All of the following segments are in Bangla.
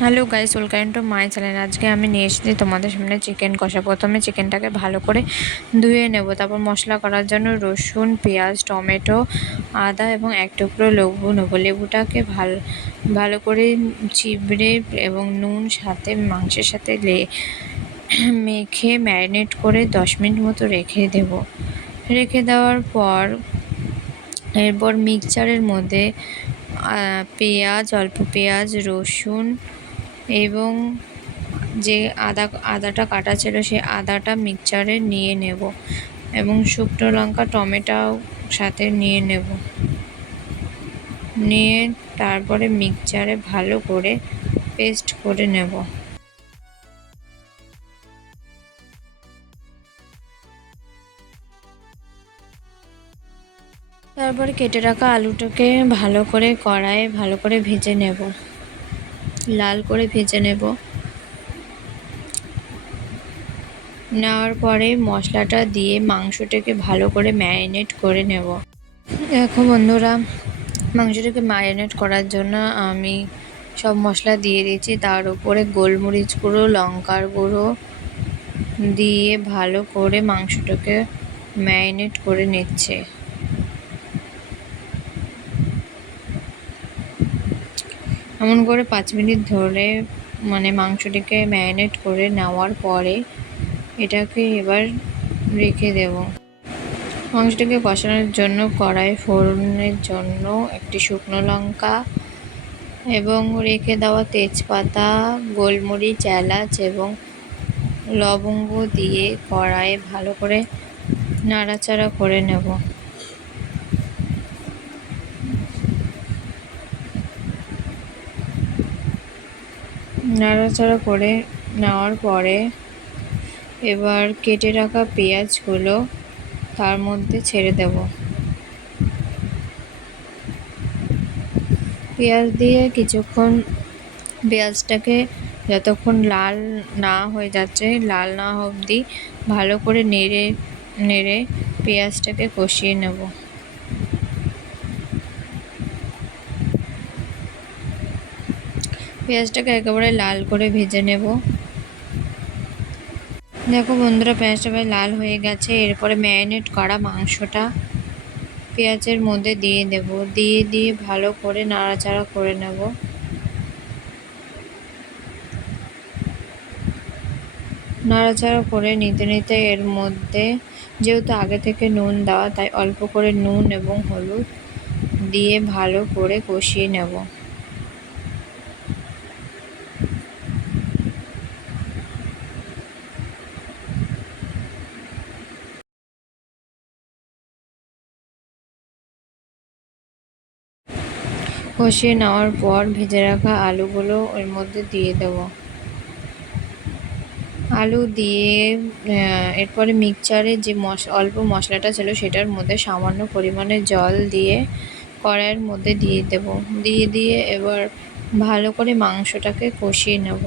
Hello guys, welcome to my channel. আজকে আমি নিয়ে এসেছি তোমাদের সামনে চিকেন কষা। প্রথমে চিকেনটাকে ভালো করে ধুয়ে নেব। তারপর মশলা করার জন্য রসুন, পেঁয়াজ, টমেটো, আদা এবং এক টুকরো লেবু নেব। লেবুটাকে ভালো করে চিবড়ে এবং নুন সাথে মাংসের সাথে মেখে ম্যারিনেট করে 10 মিনিট মতো রেখে দেব। রেখে দেওয়ার পর এরপর মিক্সচারের মধ্যে অল্প পেঁয়াজ, রসুন এবং যে আদাটা কাটা ছিল সেই আদাটা মিক্সচারে নিয়ে নেব এবং শুকনো লঙ্কা, টমেটো সাথে নিয়ে নেব। নিয়ে তারপরে মিক্সচারে ভালো করে পেস্ট করে নেব। তারপরে কেটে রাখা আলুটাকে ভালো করে কড়াইয়ে ভালো করে ভেজে নেব, লাল করে ভেজে নেওয়ার পরে মশলাটা দিয়ে মাংসটাকে ভালো করে ম্যারিনেট করে নেব। দেখো বন্ধুরা, মাংসটাকে ম্যারিনেট করার জন্য আমি সব মশলা দিয়ে দিয়েছি। তার উপরে গোলমরিচ গুঁড়ো, লঙ্কার গুঁড়ো দিয়ে ভালো করে মাংসটাকে ম্যারিনেট করে নিচ্ছে। এমন করে 5 মিনিট ধরে মাংসটিকে ম্যারিনেট করে নেওয়ার পরে এটাকে এবার রেখে দেব। মাংসটাকে কষানোর জন্য কড়াই ফোড়নের জন্য একটি শুকনো লঙ্কা এবং রেখে দেওয়া তেজপাতা, গোলমরিচ, এলাচ এবং লবঙ্গ দিয়ে কড়াইয়ে ভালো করে নাড়াচাড়া করে নেব। নাড়াচাড়া করে নেওয়ার পরে এবার কেটে রাখা পেঁয়াজগুলো তার মধ্যে ছেড়ে দেব। পেঁয়াজ দিয়ে কিছুক্ষণ পেঁয়াজটাকে যতক্ষণ লাল না হয়ে যাচ্ছে, লাল না অবধি ভালো করে নেড়ে পেঁয়াজটাকে কষিয়ে নেব। পেঁয়াজটাকে একেবারে লাল করে ভেজে নেব। দেখো বন্ধুরা, পেঁয়াজটা প্রায় লাল হয়ে গেছে। এরপরে ম্যারিনেট করা মাংসটা পেঁয়াজের মধ্যে দিয়ে দেব। দিয়ে ভালো করে নাড়াচাড়া করে নেব। নাড়াচাড়া করে নিতে এর মধ্যে যেহেতু আগে থেকে নুন দেওয়া, তাই অল্প করে নুন এবং হলুদ দিয়ে ভালো করে কষিয়ে নেব। কষিয়ে নেওয়ার পর ভেজে রাখা আলুগুলো এর মধ্যে দিয়ে দেব। আলু দিয়ে এরপরে মিক্সচারে যে অল্প মশলাটা ছিল সেটার মধ্যে সামান্য পরিমাণে জল দিয়ে কড়াইয়ের মধ্যে দিয়ে দেব। দিয়ে এবার ভালো করে মাংসটাকে কষিয়ে নেব।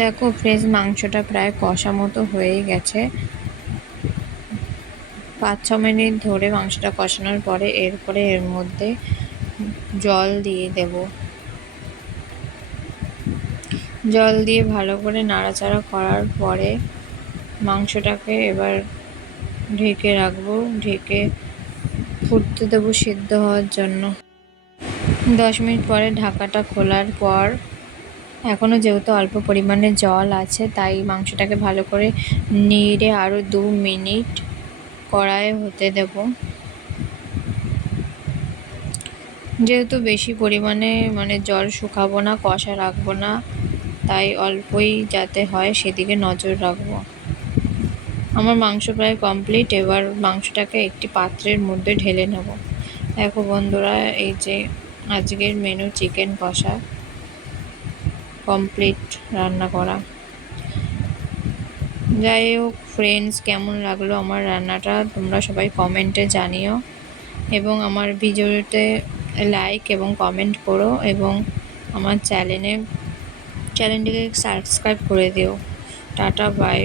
দেখো ফ্রেশ মাংসটা প্রায় কষা মতো হয়ে গেছে। 5-6 মিনিট ধরে মাংসটা কষানোর পরে এরপরে এর মধ্যে জল দিয়ে দেব। জল দিয়ে ভালো করে নাড়াচাড়া করার পরে মাংসটাকে এবার ঢেকে রাখবো। ঢেকে ফুটতে দেবো সিদ্ধ হওয়ার জন্য। 10 মিনিট পরে ঢাকাটা খোলার পর এখনও যেহেতু অল্প পরিমাণে জল আছে, তাই মাংসটাকে ভালো করে নেড়ে আরও 2 মিনিট কড়াইয়ে হতে দেব। যেহেতু বেশি পরিমাণে জল শুকাবো না, কষা রাখবো না, তাই অল্পই যাতে হয় সেদিকে নজর রাখবো। আমার মাংস প্রায় কমপ্লিট। এবার মাংসটাকে একটি পাত্রের মধ্যে ঢেলে নেব। দেখো বন্ধুরা, এই যে আজকের মেনু চিকেন কষা কমপ্লিট রান্না করা। যাই হোক ফ্রেন্ডস, কেমন লাগলো আমার রান্নাটা তোমরা সবাই কমেন্টে জানিও, এবং আমার ভিডিওতে লাইক এবং কমেন্ট করো, এবং আমার চ্যানেলটিকে সাবস্ক্রাইব করে দিও। Tata, by.